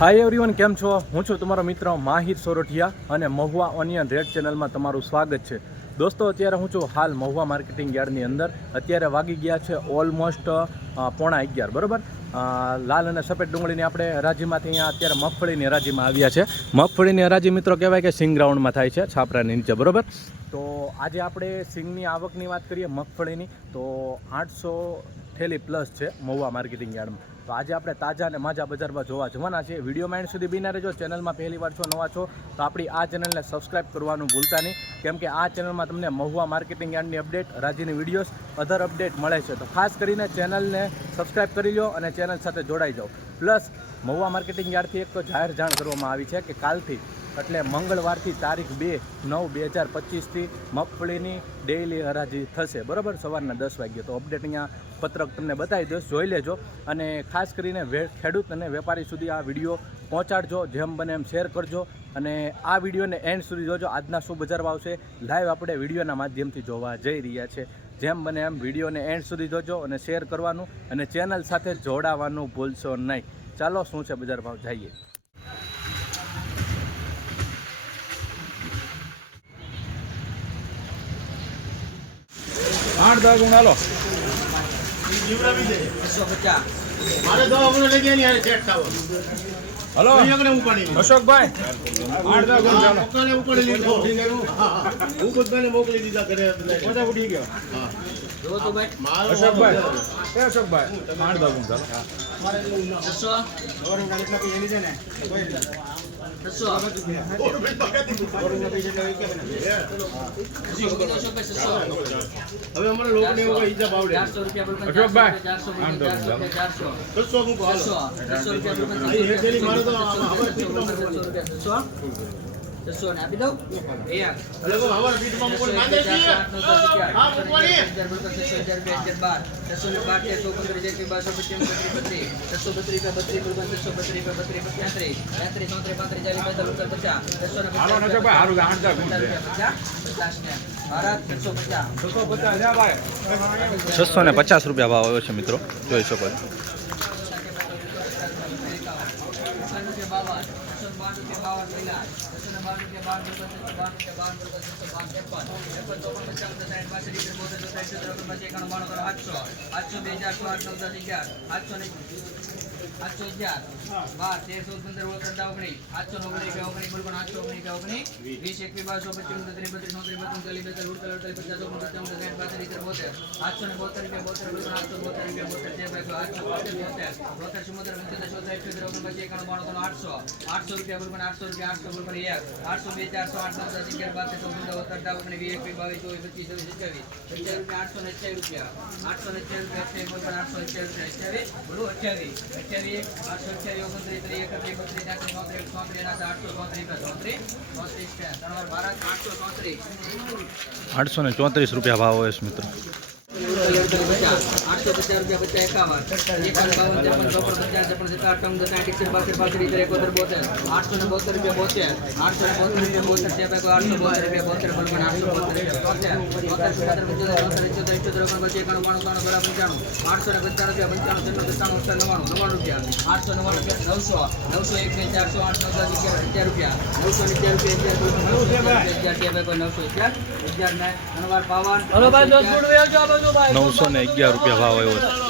Hi everyone કેમ છો? હું છું તમારો મિત્ર માહિર સોરઠિયા અને મહુવા ઓનિયન રેડ ચેનલમાં તમારું સ્વાગત છે. દોસ્તો, અત્યારે હું છું હાલ મહુવા માર્કેટિંગ યાર્ડની અંદર. અત્યારે વાગી ગયા છે ઓલમોસ્ટ પોણા અગિયાર, બરાબર? લાલ અને સફેદ ડુંગળીની આપણે હરાજીમાંથી અહીંયા અત્યારે મગફળીની હરાજીમાં આવ્યા છે. મગફળીની હરાજી મિત્રો કહેવાય કે સિંગ ગ્રાઉન્ડમાં થાય છે છાપરાની નીચે, બરાબર? તો આજે આપણે સિંગની આવકની વાત કરીએ મગફળીની. તો આઠસો થેલી પ્લસ છે મહુવા માર્કેટિંગ યાર્ડમાં. તો આજે આપણે તાજા અને માજા બજારમાં જોવા જવાના છે વીડિયો માઇન્ડ સુધી બિના રહેજો. ચેનલમાં પહેલી વાર છો, નવા છો, તો આપણી આ ચેનલને સબસ્ક્રાઇબ કરવાનું ભૂલતા નહીં. કેમ કે આ ચેનલમાં તમને મહુવા માર્કેટિંગ યાર્ડની અપડેટ, રાજીની વિડીયોઝ, અધર અપડેટ મળે છે. તો ખાસ કરીને ચેનલને સબસ્ક્રાઇબ કરી લો અને ચેનલ સાથે જોડાઈ જાઓ. પ્લસ, મહુવા માર્કેટિંગ યાર્ડથી એક તો જાહેર જાણ કરવામાં આવી છે કે કાલથી, એટલે મંગળવારથી તારીખ બે નવ બે હજાર પચીસથી મગફળીની ડેઇલી હરાજી થશે. બરાબર? સવારના દસ વાગ્યે. તો અપડેટ અહીંયા પત્રક તમને બતાવી દઈશ. જોઈ લેજો. અને ખાસ કરીને ખેડૂત અને વેપારી સુધી આ વીડિયો પહોંચાડજો જેમ બને એમ શેર કરજો અને આ વિડીયોને એન્ડ સુધી જોજો. આજના શું બજાર ભાવ છે. લાઈવ આપણે વિડીયોના માધ્યમથી જોવા જઈ રહ્યા છે. જેમ બને એમ વિડીયોને એન્ડ સુધી જોજો અને શેર કરવાનું અને ચેનલ સાથે જોડાવાનું ભૂલશો નહીં. ચાલો શું છે બજાર ભાવ? જઈએ. આઠ દસ ગુણ હાલો મારે દવા હમણાં લઈ ગયા ને ચેક થાવો હલો. અશોકભાઈ હા, ચાલો મોકાને ઉપાડી લીધો. હા, હા. હું બધાને મોકલી દીધા ઘરે. બધા ઉઠી ગયો હા. મારો અશોકભાઈ એ અશોકભાઈ ગુણ ચાલો હવે અમારે લોકોને એવું ઈજા ભાવડે કઈ ચારસો રૂપિયા અશોકભાઈ આઠ દસ ને ચાલો બસો મૂકો હાલો. અહીં હેઠેલી મારે તો આમાં હવાર ફીટમાં બત્રીસ એટલે કહું હવાર ફીટમાં મૂકો ને માંદે છીએ. હા, મૂકવાની. હાલો અશોકભાઈ હારું આઠ દસ ગુણ છે છસો પચાસ ભાઈ છસો ને પચાસ રૂપિયા ભાવ આવ્યો છે મિત્રો જોઈ શકો છો આઠસો બે હજાર આઠ નવ દસ અગિયાર આઠસો ને આઠસો અગિયાર બાર તેર ચૌદ પંદર ઓળ ઓગણીસ પચીસ ત્રીસ બત્રીસ ચોત્રીસ બત્રીસ ચાલીસ બેતાલીસ ઉડતાલીસ અડતાલીસ પચાસ ઓગણ સાઠ બાસઠ બોતેર આઠસો આઠસો રૂપિયા બોતેર ભાઈ આઠસો ઓગણપચાસ રૂપિયા બોલ પણ આઠસો એક આઠસો બે ચારસો આઠ નવ અગિયાર બાર તેર ચૌદ પંદર એકવીસ બાવીસ ચોવીસ પચીસ છવ્વીસ આઠસો ને રૂપિયા આઠસો ને અઠ્યાવીસ આઠસો અઠ્યાવીસ અઠ્યાવીસ આઠસો ચોત્રીસ. આઠસો ને ચોત્રીસ રૂપિયા ભાવ હોય છે મિત્રો. પચાસ રૂપિયા પચાસ એકાવન એકાવન બાવન ત્રેપન ચોપન પચાસ બોતેર આઠસો ને બોતેર રૂપિયા બોતેર આઠસો ને બોતેર રૂપિયા બોતેર આઠસો બોતેર રૂપિયા બોતેર બલબન આઠસો બોતેર રૂપિયા બોતેર બોતેર પંચોતેર પંચોતેર ચોતેર ઇત્યોતેર ઇત્યોતેર ઓગણપચાસ એકાણું બાણું ત્રાણું બરાબર પંચાણું આઠસો ને પંચાણું રૂપિયા પંચાણું છન્નું સત્તાણું અઠાણું નવ્વાણું નવ્વાણું રૂપિયા આઠસો નવ્વાણું નવસો નવસો એક ચારસો આઠ નવ દસ અગિયાર રૂપિયા નવસો ને અગિયાર રૂપિયા નવસો અગિયાર અગિયાર ને ત્રણ વાર બાવન નવસો ને અગિયાર રૂપિયા ભાવ આવ્યો છે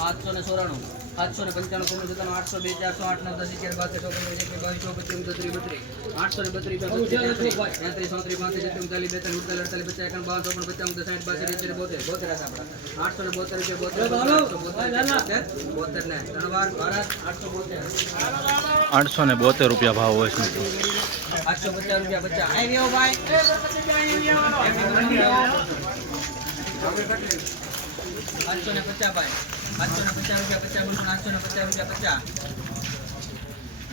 આઠસો ને ચોરાણું આઠસો ને પંચાણું સોળ સત્તાણું આઠસો બે ચારસો આઠ નવ દસ અગિયાર બાસઠ ઓગણત્રીસ એકવીસ બાવીસ ચોપચીસ ઓગણત્રીસ બત્રીસ. આઠસો ને બત્રીસ તેત્રીસ ચોત્રીસ પાંત્રીસ છત્રીસ ચાલીસ બેતાલીસ ઉડતાલીસ અડતાલીસ પચાસ એકાવન બાવન ચોપન પચાસ સાઠ બાસઠ ઇતેર બોતેર. બોતેર હતા આપણા. આઠસો ને બોતેર રૂપિયા બોતેર. બોતેર ને. ત્રણ વાર ભારત આઠસો બોતેર. આઠસો ને બોતેર રૂપિયા ભાવ હોય છે આઠસો પચાસ રૂપિયા પચાસ. આવી ગયો ભાઈ. આઠસો ને પચાસ ભાઈ. ને પચાસ રૂપિયા પચાસ બોલો આઠસો ને પચાસ રૂપિયા પચાસ.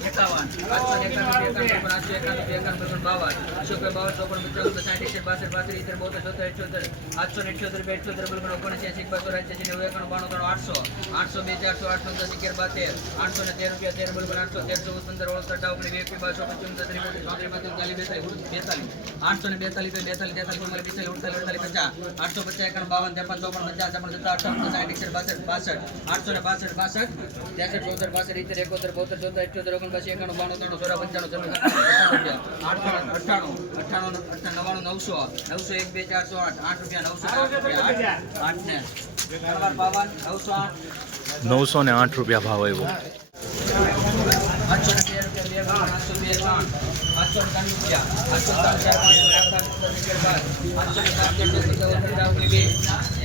એકાવન આઠસો ને એકાણું એકાણું પણ આઠસો એકાણું એકાણું પણ બાવન અશોક બાવન ચોપન પચાસ સાઠ એકસઠ બાસઠ પાંત્રીસ ઇત્તેર બોતેર ચોતેર અઠ્યોતેર આઠસો ને અઠ્યોતેર બે અઠ્યોતેર બલગણ ઓગણસિયાસી બસો અઠ્યાસી નેવું એકાણું બાણું ત્રણ આઠસો આઠસો બે ચારસો આઠસો દસ અગિયાર બાર તેર આઠસો ને તેર રૂપિયા તેર બલગણ આઠસો તેર ચૌદ પંદર ઓળ સત્તા ઓગણીસ એકવીસ બારસો પચીસ ત્રીસ બત્રીસ ચોત્રીસ પાંત્રીસ ચાલીસ બેતાલીસ બેતાલીસ આઠસો ને બેતાલીસ બે બેતાલીસ તેતાલીસ ચુમ્માલીસ પિસ્તાલીસ અડતાલીસ અડતાલીસ પચાસ આઠસો પચાસ એકાણું બાવન ત્રેપન ચોપન પચાસ છપ્પન સત્તા અઠાવન સાઠ એકસઠ બાસઠ બાસઠ આઠસો ને બાસઠ બાસઠ ત્રેસઠ ચોતેર પાસઠ ઇત્તેર એકોતેર બોતેર ચોતેર અઠ્યોતેર ઓગણપચાસ એકાણું બાણું ત્રાણું ચોરા પંચાણું નવ્વાણું નવસો. નવસો એક બે ચારસો આઠ. આઠ રૂપિયા નવસો આઠ ને. બાવન નવસો આઠ. નવસો ને આઠ રૂપિયા ભાવ આવ્યો. તેર રૂપિયા બે આઠસો બે ત્રણ. રૂપિયા. ત્રણ ચાર પાંચસો પચીસ પચાસ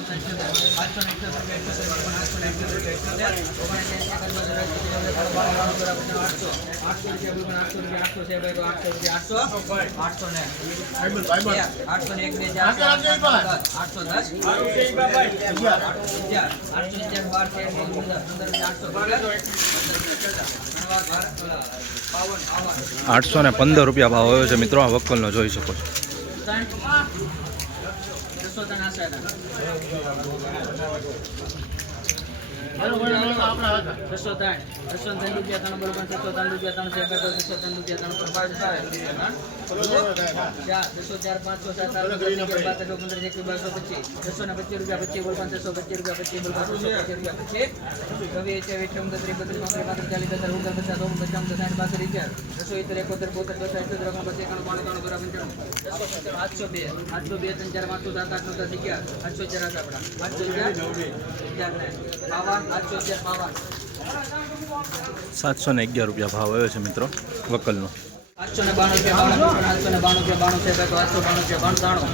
ને પંદર રૂપિયા ભાવ આવ્યો છે મિત્રો આ વકલનો જોઈ શકો છો. બસો ત્રણ આશા છસો પાંચસો પંદર, એકવીસ બારસો પચીસ. છસો ને પચીસ રૂપિયા પચીસ બોલ પાંચસો પચીસ રૂપિયા પચીસ બોલપાન છસો પચીસ રૂપિયા પચીસ ચાલીસ હજાર ઓગણ પચાસ ઓગણ પચાસ સાઠ, બાસઠ ઇત્યાર છસો ઇત્તેર એકોતેર, બોતેર ઓગણ પચીસ, એકાણું, બાણું, ત્રણ બરાબર આઠસો બે આઠસો બે, ત્રણ, ચાર પાંચસો આઠ, નવ સાતસો ને અગિયાર રૂપિયા ભાવ આવ્યો છે મિત્રો વકલનો. આઠસો ને બાણું રૂપિયા બાવન આઠસો ને બાણું રૂપિયા બાણું છે. આઠસો બાણું છે બાણું ત્રાણું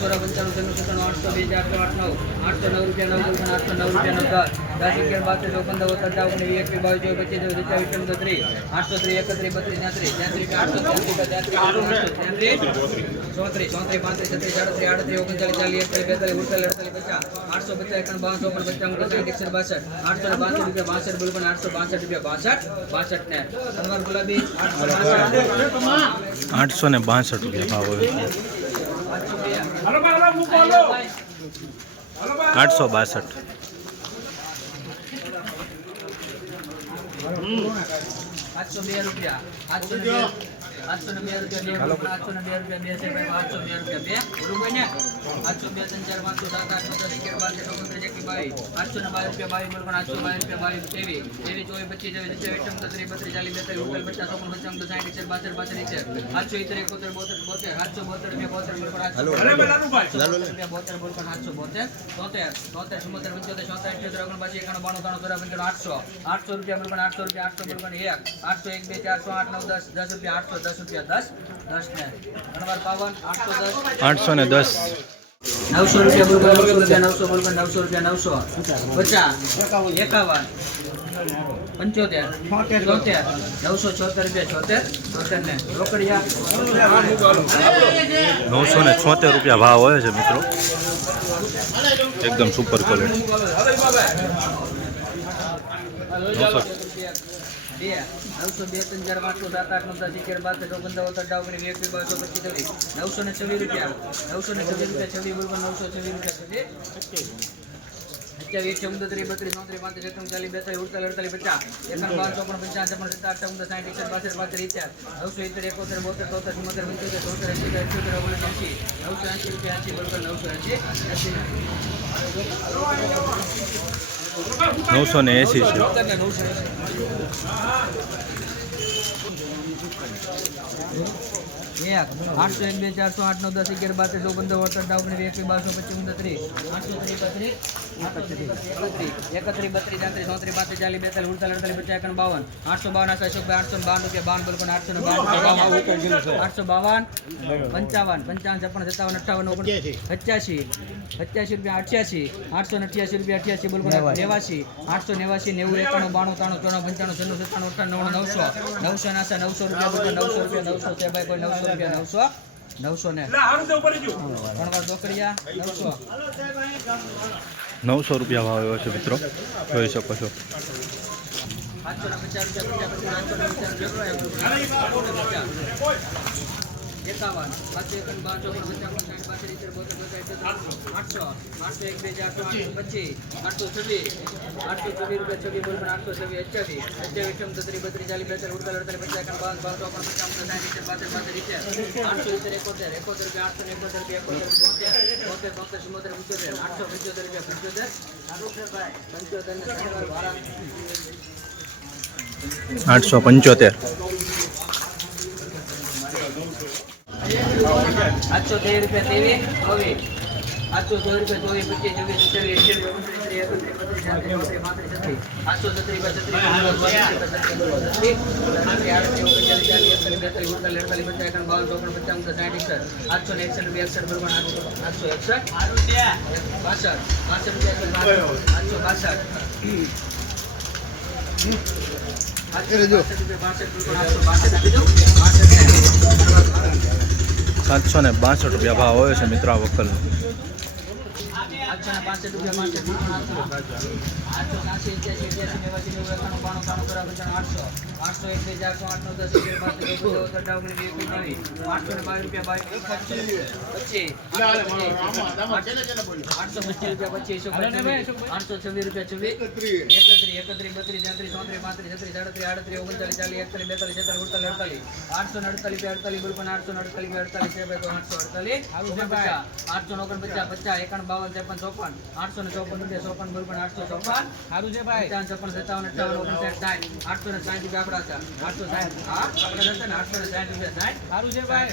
ત્રાણું પંચાણું સત્તાણું આઠસો બે ચારસો આઠ નવ આઠસો નવ રૂપિયા નવ દસ આઠસો નવ રૂપિયા નવ દસ દસ અગિયાર બાર તેર પંદર સત્તા ઓગણીસ બાવીસ ચોવીસ પચીસ ચોવીસ સત્યાવીસ ત્રીસ આઠસો ત્રીસ એકત્રીસ બત્રીસ તેત્રીસ તેત્રીસ આઠસો ત્યાંત્રીસ ચોત્રીસ ચોત્રીસ પાંત્રીસ છત્રીસ સાડત્રીસ આડત્રીસ ઓગણચાલીસ ચાલીસ એકતાલીસ બેતાલીસ ઉડતાલીસ અડતાલીસ પચાસ. આઠસો પચાસ એકાવન બાવન ચોપન પંચાવન સાઠ એકસઠ બાસઠ આઠસો ને બાસઠ રૂપિયા બાસઠ બિલકુલ આઠસો બાસઠ રૂપિયા બાસઠ બાસઠ ને અનવર ગુલાબી આઠસો બાસઠ આઠસો ને બાસઠ રૂપિયા ભાવ આવ્યો છે આઠસો બાસઠ આઠસો બે રૂપિયા આઠસો ને બે આઠસો ને બે રૂપિયા બે આઠસો ને બે રૂપિયા બે છે ભાઈ આઠસો બે રૂપિયા બે બરોબર ને આઠસો બે ત્રણ ચાર પાંચસો સાત આઠ નવ દસ અગિયાર બાર તેર ઓગણત્રીસ એકવીસ બાવીસ. આઠસો ને બાવીસ રૂપિયા બાવીસ બરોબર આઠસો બાવીસ રૂપિયા બાવીસ. ત્રેવીસ ત્રેવીસ ચોવીસ પચીસ ચોવીસ સત્યાવીસ અઠ્ઠાવન ત્રીસ બત્રીસ ચાલીસ બેતાલીસ ઓગણ પચાસ ઓગણ પચાસ સાઠ એકસઠ બાસઠ બાસઠ ઇત્તેર આઠસો ઇત્તેર એકોતેર બોતેર બોતેર આઠસો બોતેર રૂપિયા બોતેર બરોબર આઠસો. રૂપિયા બોતેર બરોબર આઠસો બોતેર. તોતેર તોતેર ચુમ્મોતેર પંચોતેર ચોતેર અઠ્યોતેર ઓગણપાસી એકાણું બાણું ત્રાણું ચોરા પંચાણું આઠસો. આઠસો રૂપિયા બરોબર આઠસો રૂપિયા આઠસો બરોબર એક. આઠસો એક બે ચારસો આઠ નવ દસ દસ રૂપિયા આઠસો દસ રૂપિયા દસ. દસ ને. ગણવાર પાવન આઠસો દસ. આઠસો ને દસ. નવસો રૂપિયા બરોબર નવસો રૂપિયા નવસો રૂપિયા, નવસો. પચાસ, એકાવન, પંચોતેર છોતેર નવસો છોતેર રૂપિયા, છોતેર છોતેર ને રોકડિયા. નવસો ને છોતેર રૂપિયા ભાવ હોય છે મિત્રો. એકદમ સુપર ક્વોલિટી બે. નવસો બે ત્રણ પાંચસો બાવીસ ચોવીસ પચીસ છવ્વીસ રૂપિયા. નવસો બરોબર નવસો અડતાલીસ, પચાસ. એકાવન બાવન પણ પંચાવન, છપ્પન, સત્તાવન ચૌદ સાઠ એકસઠ બાસઠ પાંત્રીસ નવસો ઇત્તેર એકોતેર, બોતેર, ચોતેર એંસી એંસી નવસો એંસી રૂપિયા એસી બરોબર નવસો એસી એંસી નવસો ને એંસી છે. આઠસો એક બે, ચારસો આઠ, નવ, દસ, અગિયાર, બાર તેરસો પંદર અઢાર, ઓગણીસ એકવીસ બારસો, પચીસ ઉનત્રીસ આઠસો ત્રીસ. બત્રીસ એકત્રીસ, બત્રીસ ત્રીસ ચોત્રીસ, પાંત્રીસ, ચાલીસ, બેતાલીસ, ઉડતાલીસ, અડતાલીસ, પચાસ એકાવન બાવન. આઠસો બાવન, આઠસો અશોકભાઈ આઠસો બાવન રૂપિયા, બાવન બોલકો આઠસો ને બાવન. આઠસો બાવન, પંચાવન પંચાવન, છપ્પન, સત્તાવન અઠાવન ઓગણ પચાસી પચાસી રૂપિયા અઠ્યાસી આઠસો ને અઠ્યાસી રૂપિયા અઠ્યાસી બોલકો નેવાસી આઠસો નેવાસી નેવું એકાણું બાણું ત્રાણું ત્રણ પંચાણું છન્નું સત્તાણું અઠાણું નવસો નવસો નાસા નવસો રૂપિયા બોલકો નવસો રૂપિયા નવસો છે ભાઈ કોઈ નવસો રૂપિયા નવસો નવસો ને ત્રણ વાર નવસો નવસો રૂપિયા ભાવ એવો છે મિત્રો જોઈ શકો છો આઠસો ને પચાસ રૂપિયા આઠસો ને પચાસ એકાવન પાંચસો એકાવન બાર ચોપન પચાસ સાઠ પાંચ સિત્તેર બોતેર બોતેર આઠસો આઠસો એક બે ચાર આઠસો પચીસ, આઠસો છવ્વીસ આઠસો છવ્વીસ રૂપિયા છવ્વીસ બોલ આઠસો છવ્વીસ, અઠ્યાવીસ અઠ્યાવીસ અઠ્યાવીસ તત્રીસ બત્રીસ, ચાલીસ બેતાલીસ ઉડતાલીસ અડતાલીસ, પચાસ, એકાવન, બાવન બાવન, ચોપન પચાસ સાઠ બાતેર બાતેર સિત્તેર આઠસો સિત્તેર, એકોતેર એકોતેર આઠસો ને એકોતેર રૂપિયા, એકોતેર બોતેર બોતેર બોતેર આઠસો, પંચોતેર રૂપિયા, પંચોતેર પંચોતેર ને આઠસો પંચોતેર. આઠસો તેર રૂપિયા તેવીસ ચોવીસ આઠસો ચોવીસ રૂપિયા ચોવીસ પચીસ ચોવીસ સત્યાવીસ છત્રીસ આઠસો છત્રીસ આઠસો ને એકસઠ રૂપિયા એકસઠ બરોબર આઠસો એકસઠ બાસઠ બાસઠ રૂપિયા આઠસો બાસઠ સાતસો ને બાસઠ રૂપિયા ભાવ આવ્યો છે મિત્રો આ વકલનો આઠસો રૂપિયા આઠસો આઠસો આઠસો બે ચારસો આઠ નવ દસ ઓગણીસ વીસ એકવીસ આઠસો ને બાવીસ રૂપિયા બાવીસ. પચીસ. આઠસો પચીસ રૂપિયા પચીસ આઠસો છવ્વીસ રૂપિયા છવ્વીસ. એકત્રીસ એકત્રીસ બત્રીસ તેત્રીસ ચોત્રીસ પાંત્રીસ છત્રીસ સાડત્રીસ આડત્રીસ ઓગણચાલીસ ચાલીસ એકતાલીસ બેતાલીસ છેતાલીસ ઉડતાલીસ અડતાલીસ. આઠસો ને અડતાલીસ અડતાલીસ બિલકુલ આઠસો ને અડતાલીસ અડતાલીસ આઠસો અડતાલીસ. આઠસો ને ઓગણપચાસ પચાસ એકાણું બાવન ત્રેપન ચોપન. આઠસો ને ચોપન રૂપિયા ચોપન બોલપન આઠસો ચોપન. સારું છે ભાઈ. પંચાવન છપ્પન સત્તાવન અઠાવન ઓગણસાઠ સાઠ. આઠસો ને સાઠ રૂપિયા આપણા છે. આઠસો સાઠ. હા આપડે જશે ને આઠસો ને સાઠ રૂપિયા સાઠ. સારું છે ભાઈ.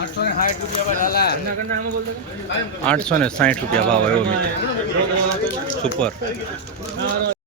આઠસો ને સાઠ રૂપિયા ભાઈ લાલા. એમના કરતા આમાં આઠસો ને સાઠ રૂપિયા ભાવ આવ્યો સુપર